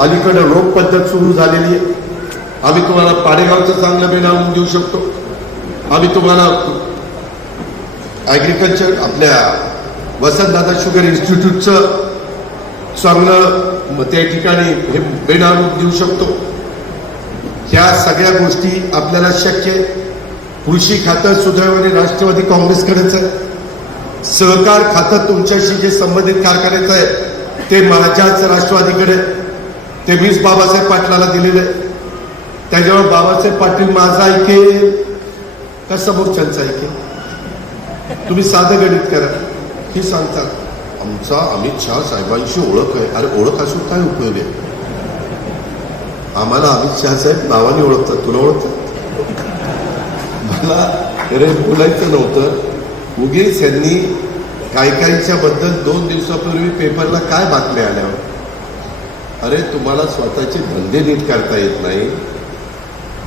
अलीकडे रोग पद्धत सुरू झालेली आहे. आम्ही तुम्हाला पाडेगावचं चांगलं बेनावून देऊ शकतो. आम्ही तुम्हाला ॲग्रिकल्चर आपल्या वसंतदादा शुगर इन्स्टिट्यूटचं चांगलं त्या ठिकाणी हे बेनावून देऊ शकतो. ह्या सगळ्या गोष्टी आपल्याला शक्य आहे. कृषी खातं सुदैवाने राष्ट्रवादी काँग्रेसकडेच आहे. सहकार खातं तुमच्याशी जे संबंधित कारखान्याचं आहे ते माझ्याच राष्ट्रवादीकडे, ते मीच बाबासाहेब पाटलाला दिलेलं आहे. त्याच्यावर बाबासाहेब पाटील माझा ऐकेल का समोरच्यांचं ऐकेल? तुम्ही साधं गणित करा. ही सांगतात आमचा अमित शहा साहेबांशी ओळख आहे. अरे ओळख असून काय उपयोग आहे? आम्हाला अमित शहा साहेब नावाने ओळखतात, तुला ओळखतात? मला अरे बोलायचं नव्हतं. उगीच यांनी काहीच्या बद्दल 2 दिवसापूर्वी पेपरला काय बातम्या आल्यावर, अरे तुम्हाला स्वतःचे धंदे नीट करता येत नाही.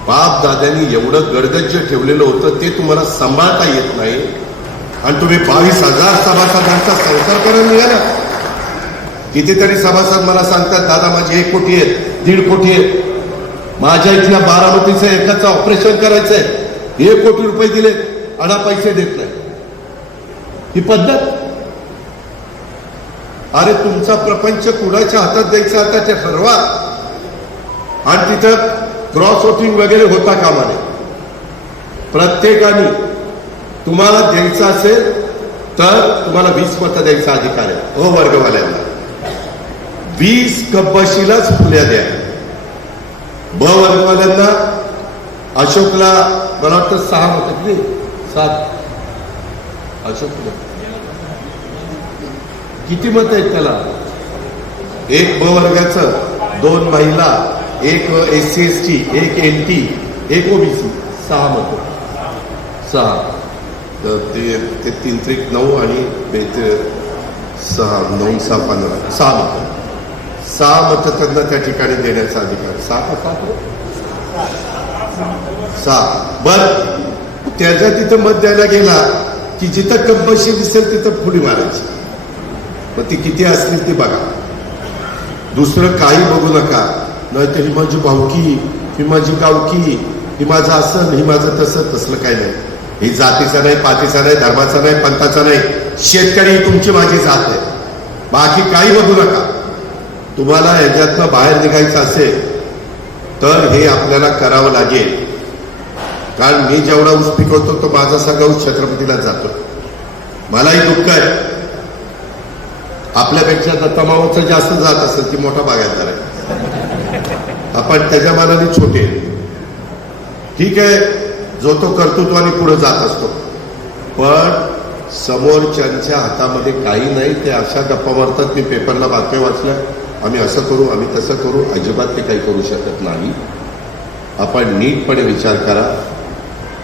बाप दादांनी एवढं गडगज्ज ठेवलेलं होतं ते तुम्हाला सांभाळता येत नाही आणि तुम्ही 22,000 सभासदांचा संसार करून निघाला. कितीतरी सभासद मला सांगतात दादा माझे 1 कोटी आहेत, 1.5 कोटी आहेत. माझ्या इथल्या बारामतीचं एकाचं ऑपरेशन करायचंय, 1 कोटी रुपये दिले आणि पैसे देत नाही. ही पद्धत? अरे तुमचा प्रपंच कुणाच्या हातात द्यायचा आता ते ठरवा. आणि तिथं क्रॉस वोटिंग वगैरे होता कामा नये. प्रत्येकाने तुम्हाला द्यायचं असेल तर तुम्हाला 20 मतं द्यायचा अधिकार आहे. वर्गवाल्यांना 20 कब्बशीलाच फुल्या द्या. ब वर्गवाल्यांना अशोकला मला वाटतं 6 मतं नाही 7. अशोकला किती मतं आहेत त्याला? 1 ब वर्गाचं, 2 महिला, 1 SC ST, 1 NT, 1 OBC, 6 मतं. 6 ते 3 त्रिक 9 आणि 6 9 6 15 6 मतं. 6 मतं त्यांना त्या ठिकाणी देण्याचा अधिकार. 6 बर. त्याच्या तिथं मत द्यायला गेला की जिथं कब्बशी दिसेल तिथं फुडी मारायची. मग ती किती असतील ती बघा. दुसरं काही बघू नका. नाहीतर ही माझी भावकी, ही माझी गावकी, ही माझं असं, ही माझं तसं. तसलं काही नाही. ही जातीचा नाही, पातीचा नाही, धर्माचा नाही, पंथाचा नाही. शेतकरी तुमची माझी जात आहे. बाकी काही बघू नका. तुम्हाला ह्याच्यातनं बाहेर निघायचं असेल तर हे आपल्याला करावं लागेल. कारण मी जेवढा ऊस पिकवतो तो माझा सगळा ऊस छत्रपतीला जातो. मलाही दुःख आहे. आपल्यापेक्षा दत्तामावचं जास्त जात असेल ती मोठा बागायतदार आहे. आपण त्याच्या मानाने छोटे. ठीक आहे, जो तो कर्तृत्वाने पुढे जात असतो. पण समोरच्यांच्या हातामध्ये काही नाही. ते अशा गप्पा मारतात. मी पेपरला बातम्या वाचल्या, आम्ही असं करू, आम्ही तसं करू. अजिबात ते काही करू शकत नाही. आपण नीटपणे विचार करा.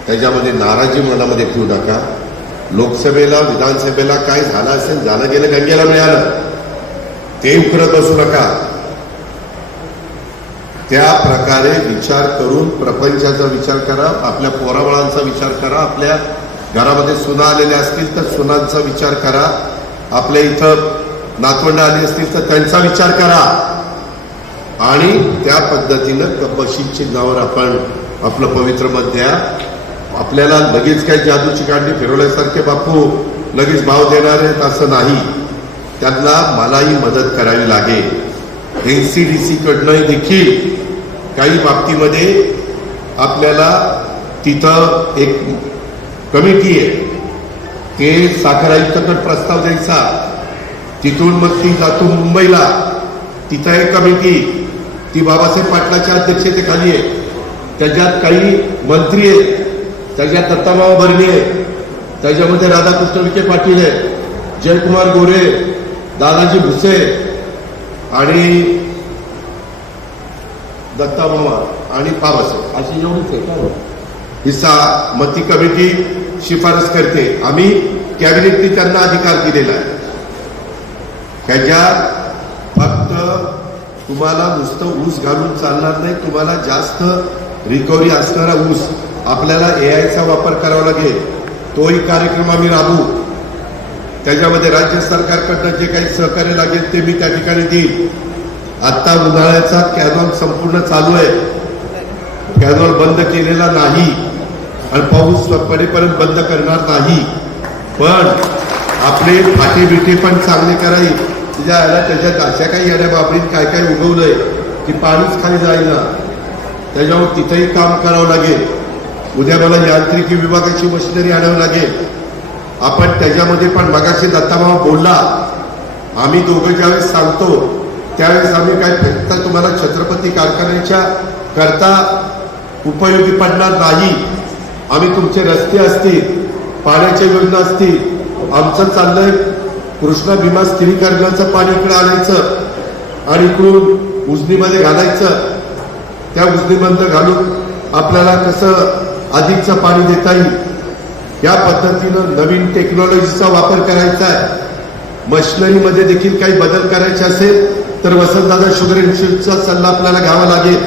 त्याच्यामध्ये नाराजी मनामध्ये ठेवू नका. लोकसभेला विधानसभेला काय झालं असेल, झालं गेलं गंगेला मिळालं ते उकरत बसू नका. त्या प्रकारे विचार करून प्रपंचाचा विचार करा. आपल्या पोराबाळांचा विचार करा. आपल्या घरामध्ये सुना आलेल्या असतील तर सुनांचा विचार करा. आपल्या इथं नातवंड आली असतील तर त्यांचा विचार करा. आणि त्या पद्धतीनं कब्बशी चिन्हावर आपण आपलं पवित्र मत द्या. आपल्याला लगेच काही जादूची काढणी फिरवल्यासारखे बापू लगेच भाव देणार आहेत असं नाही. त्यांना मलाही मदत करावी लागेल. NCDC कडनं देखील काही बाबतीमध्ये आपल्याला तिथं एक कमिटी आहे. ते साखर आयुक्ताकडे प्रस्ताव द्यायचा. तिथून मग ती जातो मुंबईला. तिथं एक कमिटी ती बाबासाहेब पाटलाच्या अध्यक्षतेखाली आहे. त्याच्यात काही मंत्री आहेत. त्याच्यात दत्तामाव भरणे आहे. त्याच्यामध्ये राधाकृष्ण विखे पाटील आहे, जयकुमार गोरे, दादाजी भुसे आणि दत्तामामा आणि बाबासाहेब अशी एवढीच आहे का? हिस्सा मग ती कमिटी शिफारस करते. आम्ही कॅबिनेटने त्यांना अधिकार दिलेला आहे. त्याच्यात फक्त तुम्हाला नुसतं ऊस घालून चालणार नाही. तुम्हाला जास्त रिकव्हरी असणारा ऊस आपल्याला AIचा वापर करावा लागेल. तोही कार्यक्रम आम्ही राबवू. त्याच्यामध्ये राज्य सरकारकडनं जे काही सहकार्य लागेल ते मी त्या ठिकाणी देईल. आता उन्हाळ्याचा कॅनॉल संपूर्ण चालू आहे, कॅनॉल बंद केलेला नाही आणि पाऊस पडेपर्यंत बंद करणार नाही. पण आपले फाटे बिटे पण चांगले कराई. त्याच्यात अशा काही येण्या बाबरीत काय काय उगवलंय की पाणीच खाली जाईल ना, त्याच्यावर तिथेही काम करावं लागेल. उद्या मला यांत्रिकी विभागाची मशिनरी आणावी लागेल. आपण त्याच्यामध्ये पण मगाशी दत्ताभाऊ बोलला, आम्ही दोघं ज्यावेळेस सांगतो त्यावेळेस आम्ही काय फक्त तुम्हाला छत्रपती कारखान्याच्या करता उपयोगी पडणार नाही. आम्ही तुमचे रस्ते असतील, पाण्याच्या योजना असतील, आमचं चाललंय कृष्णा भीमा स्थिरीकरणाचं पाणी इकडे आणायचं आणि इकडून उजनीमध्ये घालायचं. त्या उजनीमध्ये घालून आपल्याला कसं अधिकचं पाणी देता येईल या पद्धतीनं नवीन टेक्नॉलॉजीचा वापर करायचा आहे. मशिनरीमध्ये देखील काही बदल करायचे असेल तर वसंतदादा शुगर इन्स्टिट्यूटचा सल्ला आपल्याला घ्यावा लागेल.